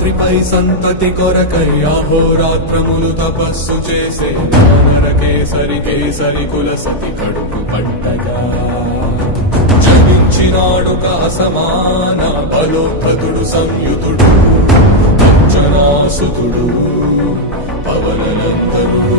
రాత్రిపై సంతతి కొరకై అహోరాత్రములు తపస్సు చేసే వానర కేసరి కేసరి కుల సతి కడుపు పట్టగా జనించినాడొక అసమాన బలోద్ధతుడు సంయుతుడు అంజనాసుతుడు పవననందనుడు